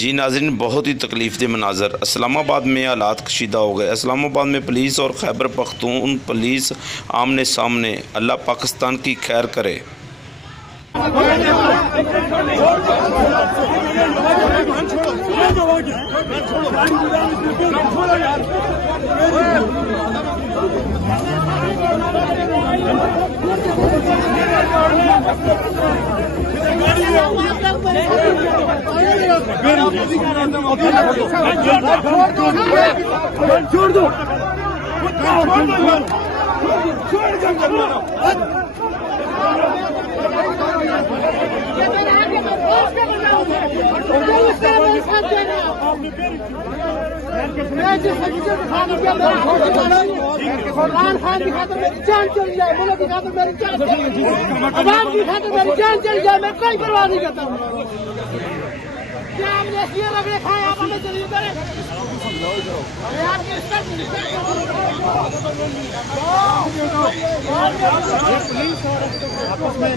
जी नाज़रीन, बहुत ही तकलीफ़ दे मनाज़र इस्लामाबाद में हालात कशीदा हो गए। इस्लामाबाद में पुलिस और खैबर पख्तून पुलिस आमने सामने। अल्लाह पाकिस्तान की खैर करे। छोड़ दो खान की खातिर मेरी जान चली जाए, मुल्क की खातिर मेरी जान चली जाए, अवाम की खातिर मेरी जान चली जाए, मैं कोई परवाह नहीं करता। क्या हमने ये रगड़े खाए, आप हमें चलिए करें। आपस में